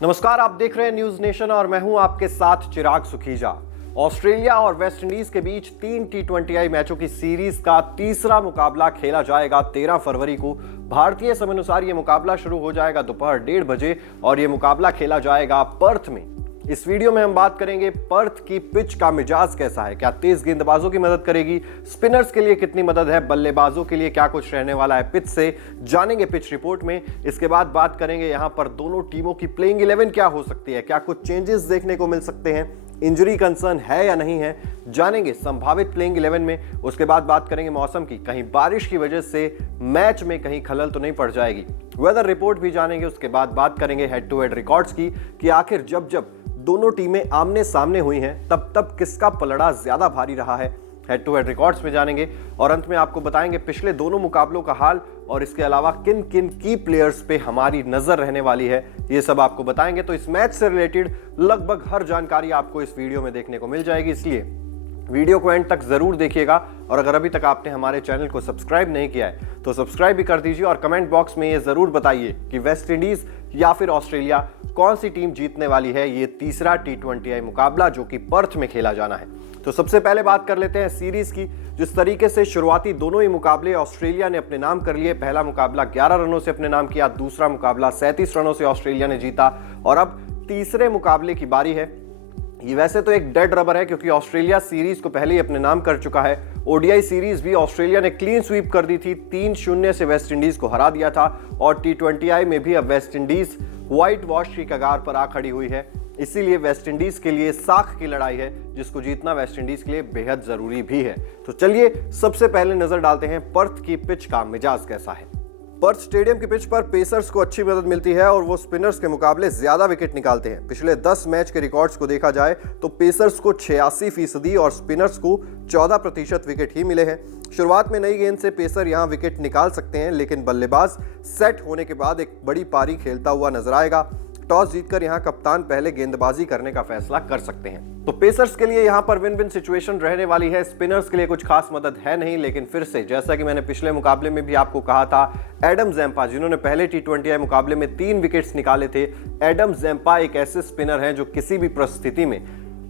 नमस्कार, आप देख रहे हैं न्यूज नेशन और मैं हूं आपके साथ चिराग सुखीजा। ऑस्ट्रेलिया और वेस्ट इंडीज के बीच 3 T20I मैचों की सीरीज का तीसरा मुकाबला खेला जाएगा 13 फरवरी को। भारतीय समयानुसार यह मुकाबला शुरू हो जाएगा दोपहर 1:30 बजे और यह मुकाबला खेला जाएगा पर्थ में। इस वीडियो में हम बात करेंगे पर्थ की पिच का मिजाज कैसा है, क्या तेज गेंदबाजों की मदद करेगी, स्पिनर्स के लिए कितनी मदद है, बल्लेबाजों के लिए क्या कुछ रहने वाला है पिच से, जानेंगे पिच रिपोर्ट में। इसके बाद बात करेंगे यहां पर दोनों टीमों की प्लेइंग 11 क्या हो सकती है, क्या कुछ चेंजेस देखने को मिल सकते हैं, इंजरी कंसर्न है या नहीं है, जानेंगे संभावित प्लेइंग 11 में। उसके बाद बात करेंगे मौसम की, कहीं बारिश की वजह से मैच में कहीं खलल तो नहीं पड़ जाएगी, वेदर रिपोर्ट भी जानेंगे। उसके बाद बात करेंगे हेड टू हेड रिकॉर्ड्स की कि आखिर जब जब दोनों टीमें आमने सामने हुई हैं तब तब किसका पलड़ा ज्यादा भारी रहा है, हेड टू हेड रिकॉर्ड्स में जानेंगे। और अंत में आपको बताएंगे पिछले दोनों मुकाबलों का हाल और इसके अलावा किन किन की प्लेयर्स पे हमारी नजर रहने वाली है, ये सब आपको बताएंगे। तो इस मैच से रिलेटेड लगभग हर जानकारी आपको इस वीडियो में देखने को मिल जाएगी, इसलिए वीडियो को एंड तक जरूर देखिएगा। और अगर अभी तक आपने हमारे चैनल को सब्सक्राइब नहीं किया है तो सब्सक्राइब भी कर दीजिए और कमेंट बॉक्स में ये जरूर बताइए कि वेस्ट इंडीज या फिर ऑस्ट्रेलिया कौन सी टीम जीतने वाली है ये तीसरा T20I मुकाबला जो कि पर्थ में खेला जाना है। तो सबसे पहले बात कर लेते हैं सीरीज की। जिस तरीके से शुरुआती दोनों ही मुकाबले ऑस्ट्रेलिया ने अपने नाम कर लिए, पहला मुकाबला 11 रनों से अपने नाम किया, दूसरा मुकाबला 37 रनों से ऑस्ट्रेलिया ने जीता और अब तीसरे मुकाबले की बारी है। ये वैसे तो एक डेड रबर है क्योंकि ऑस्ट्रेलिया सीरीज को पहले ही अपने नाम कर चुका है। ओडीआई सीरीज भी ऑस्ट्रेलिया ने क्लीन स्वीप कर दी थी, 3-0 से वेस्ट इंडीज को हरा दिया था और T20I में भी अब वेस्ट इंडीज व्हाइट वॉश की कगार पर आ खड़ी हुई है। इसीलिए वेस्ट इंडीज के लिए साख की लड़ाई है जिसको जीतना वेस्ट इंडीज के लिए बेहद जरूरी भी है। तो चलिए सबसे पहले नजर डालते हैं पर्थ की पिच का मिजाज कैसा है। पर्थ स्टेडियम की पिच पर पेसर्स को अच्छी मदद मिलती है और वो स्पिनर्स के मुकाबले ज्यादा विकेट निकालते हैं। पिछले 10 मैच के रिकॉर्ड्स को देखा जाए तो पेसर्स को 86% और स्पिनर्स को 14% विकेट ही मिले हैं। शुरुआत में नई गेंद से पेसर यहां विकेट निकाल सकते हैं, लेकिन बल्लेबाज सेट होने के बाद एक बड़ी पारी खेलता हुआ नजर आएगा। टॉस जीतकर यहां कप्तान पहले गेंदबाजी करने का फैसला कर सकते हैं। तो पेसर्स के लिए यहां पर विन विन सिचुएशन रहने वाली है। स्पिनर्स के लिए कुछ खास मदद है नहीं, लेकिन फिर से जैसा कि मैंने पिछले मुकाबले में भी आपको कहा था, एडम ज़ैम्पा जिन्होंने पहले T20I मुकाबले में 3 विकेट्स निकाले थे, एडम ज़ैम्पा एक ऐसे स्पिनर हैं जो किसी भी परिस्थिति में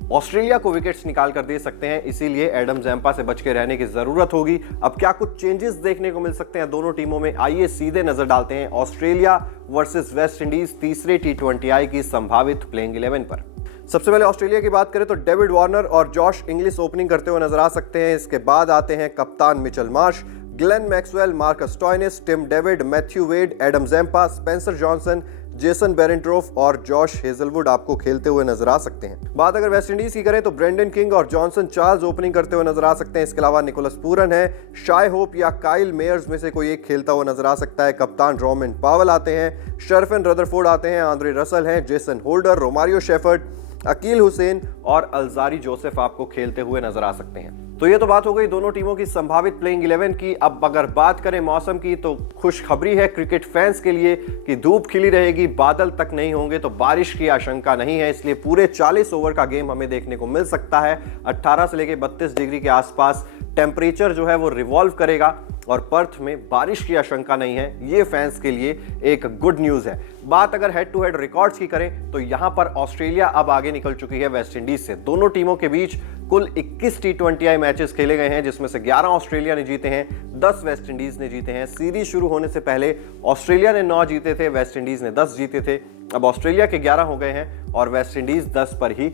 ऑस्ट्रेलिया को विकेट्स निकाल कर दे सकते हैं, इसीलिए एडम ज़ैम्पा से बच के रहने की जरूरत होगी। अब क्या कुछ चेंजेस देखने को मिल सकते हैं दोनों टीमों में, आइए सीधे नजर डालते हैं ऑस्ट्रेलिया वर्सेस वेस्ट इंडीज तीसरे T20I की संभावित प्लेइंग 11 पर। सबसे पहले ऑस्ट्रेलिया की बात करें तो डेविड वार्नर और जॉश इंग्लिश ओपनिंग करते हुए नजर आ सकते हैं। इसके बाद आते हैं कप्तान Mitchell Marsh, Glenn Maxwell, Marcus Stoinis, Tim David, Matthew Wade, Adam Zampa, Spencer Johnson, Jason Behrendorff और जॉश हेजलवुड आपको खेलते हुए नजर आ सकते हैं। बात अगर वेस्ट इंडीज की करें तो ब्रेंडन किंग और जॉनसन चार्ल्स ओपनिंग करते हुए नजर आ सकते हैं। इसके अलावा निकोलस पूरन है, शाय होप या काइल मेयर्स में से कोई एक खेलता हुआ नजर आ सकता है। कप्तान रोमन पावल आते हैं, शर्फन रदरफोर्ड आते हैं, आंद्रे रसल हैं, Jason Holder, Romario Shepherd, Akeal Hosein और अल्जारी जोसेफ आपको खेलते हुए नजर आ सकते हैं। तो ये तो बात हो गई दोनों टीमों की संभावित प्लेइंग 11 की। अब अगर बात करें मौसम की तो खुशखबरी है क्रिकेट फैंस के लिए कि धूप खिली रहेगी, बादल तक नहीं होंगे, तो बारिश की आशंका नहीं है। इसलिए पूरे 40 ओवर का गेम हमें देखने को मिल सकता है। 18 से लेकर 32 डिग्री के आसपास टेम्परेचर जो है वो रिवॉल्व करेगा और पर्थ में बारिश की आशंका नहीं है। ये फैंस के लिए एक गुड न्यूज है। बात अगर हेड टू हेड रिकॉर्ड्स की करें तो यहां पर ऑस्ट्रेलिया अब आगे निकल चुकी है वेस्ट इंडीज से। दोनों टीमों के बीच कुल 21 T20I मैचेस खेले गए हैं, जिसमें से 11 ऑस्ट्रेलिया ने जीते हैं, 10 वेस्ट इंडीज ने जीते हैं। सीरीज शुरू होने से पहले ऑस्ट्रेलिया ने 9 जीते थे, वेस्ट इंडीज ने 10 जीते थे। अब ऑस्ट्रेलिया के 11 हो गए हैं और वेस्ट इंडीज 10 पर ही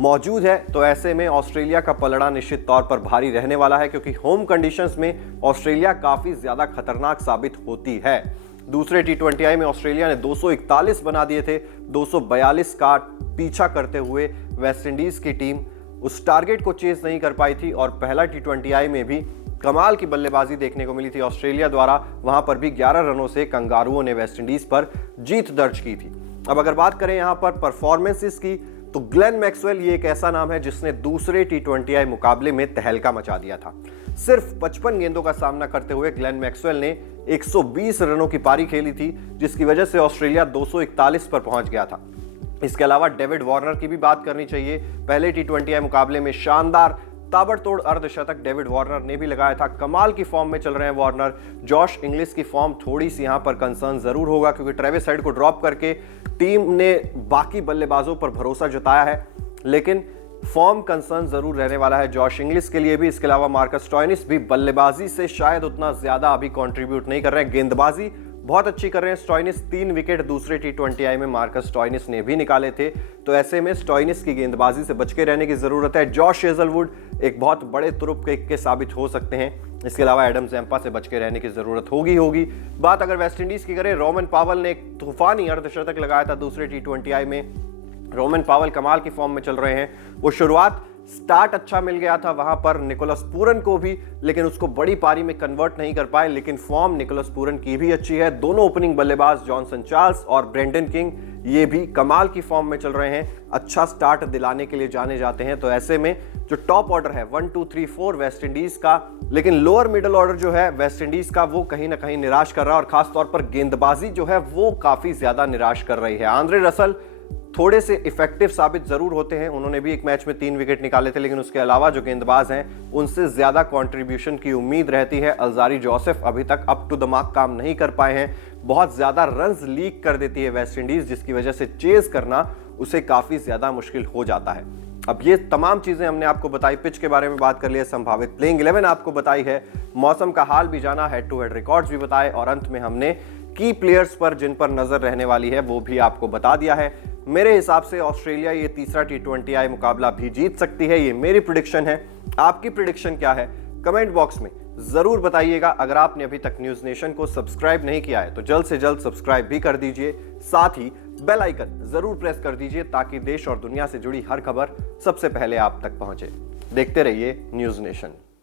मौजूद है। तो ऐसे में ऑस्ट्रेलिया का पलड़ा निश्चित तौर पर भारी रहने वाला है क्योंकि होम कंडीशंस में ऑस्ट्रेलिया काफी ज्यादा खतरनाक साबित होती है। दूसरे T20I में ऑस्ट्रेलिया ने 241 बना दिए थे, 242 का पीछा करते हुए वेस्ट इंडीज की टीम उस टारगेट को चेस नहीं कर पाई थी और पहला T20I में भी कमाल की बल्लेबाजी देखने को मिली थी ऑस्ट्रेलिया द्वारा। वहां पर भी 11 रनों से कंगारुओं ने वेस्ट इंडीज पर जीत दर्ज की थी। अब अगर बात करें यहां पर परफॉर्मेंसेस की तो ग्लेन मैक्सवेल ये एक ऐसा नाम है जिसने दूसरे T20I मुकाबले में तहलका मचा दिया था। सिर्फ 55 गेंदों का सामना करते हुए ग्लेन मैक्सवेल ने 120 रनों की पारी खेली थी, जिसकी वजह से ऑस्ट्रेलिया 241 पर पहुंच गया था। इसके अलावा डेविड वार्नर की भी बात करनी चाहिए। पहले T20I मुकाबले में शानदार ताबड़तोड़ अर्धशतक डेविड वार्नर ने भी लगाया था। कमाल की फॉर्म में चल रहे हैं वार्नर। जॉश इंग्लिश की फॉर्म थोड़ी सी यहां पर कंसर्न जरूर होगा, क्योंकि ट्रेविस हेड को ड्रॉप करके टीम ने बाकी बल्लेबाजों पर भरोसा जताया है, लेकिन फॉर्म कंसर्न जरूर रहने वाला है जॉश इंग्लिश के लिए भी। इसके अलावा मार्कस स्टोइनिस भी बल्लेबाजी से शायद उतना ज्यादा अभी कंट्रीब्यूट नहीं कर रहे हैं, गेंदबाजी बहुत अच्छी कर रहे हैं स्टोइनिस। 3 विकेट दूसरे T20I में मार्कस स्टोइनिस ने भी निकाले थे, तो ऐसे में स्टोइनिस की गेंदबाजी से बच के रहने की जरूरत है। जॉश हेजलवुड एक बहुत बड़े तुरुप के साबित हो सकते हैं। इसके अलावा एडम ज़ैम्पा से बच के रहने की जरूरत होगी। बात अगर वेस्टइंडीज की करें, रोमन पावल ने एक तूफानी अर्धशतक लगाया था दूसरे T20I में। रोमन पावल कमाल की फॉर्म में चल रहे हैं। वो शुरुआत स्टार्ट अच्छा मिल गया था वहां पर निकोलस पूरन को भी, लेकिन उसको बड़ी पारी में कन्वर्ट नहीं कर पाए। लेकिन फॉर्म निकोलस पूरन की भी अच्छी है। दोनों ओपनिंग बल्लेबाज जॉनसन चार्ल्स और ब्रेंडन किंग ये भी कमाल की फॉर्म में चल रहे हैं, अच्छा स्टार्ट दिलाने के लिए जाने जाते हैं। तो ऐसे में जो टॉप ऑर्डर है 1 2 3 4 वेस्ट इंडीज का, लेकिन लोअर मिडिल ऑर्डर जो है वेस्ट इंडीज का वो कहीं ना कहीं निराश कर रहा है, और खासतौर पर गेंदबाजी जो है वो काफी ज्यादा निराश कर रही है। आंद्रे रसल थोड़े से इफेक्टिव साबित जरूर होते हैं, उन्होंने भी एक मैच में 3 विकेट निकाले थे, लेकिन उसके अलावा जो गेंदबाज हैं उनसे ज्यादा कंट्रीब्यूशन की उम्मीद रहती है। अल्जारी जोसेफ अभी तक अप टू द मार्क काम नहीं कर पाए हैं, बहुत ज्यादा रन्स लीक कर देती है वेस्ट इंडीज, जिसकी वजह से चेज करना उसे काफी ज्यादा मुश्किल हो जाता है। अब ये तमाम चीजें हमने आपको बताई, पिच के बारे में बात कर लिया, संभावित प्लेइंग 11 आपको बताई है, मौसम का हाल भी जाना, हेड टू हेड रिकॉर्ड्स भी बताए, और अंत में हमने की प्लेयर्स पर जिन पर नजर रहने वाली है वो भी आपको बता दिया है। मेरे हिसाब से ऑस्ट्रेलिया ये तीसरा T20I मुकाबला भी जीत सकती है, ये मेरी प्रेडिक्शन है। आपकी प्रेडिक्शन क्या है कमेंट बॉक्स में जरूर बताइएगा। अगर आपने अभी तक न्यूज नेशन को सब्सक्राइब नहीं किया है तो जल्द से जल्द सब्सक्राइब भी कर दीजिए, साथ ही बेल आइकन जरूर प्रेस कर दीजिए ताकि देश और दुनिया से जुड़ी हर खबर सबसे पहले आप तक पहुंचे। देखते रहिए न्यूज नेशन।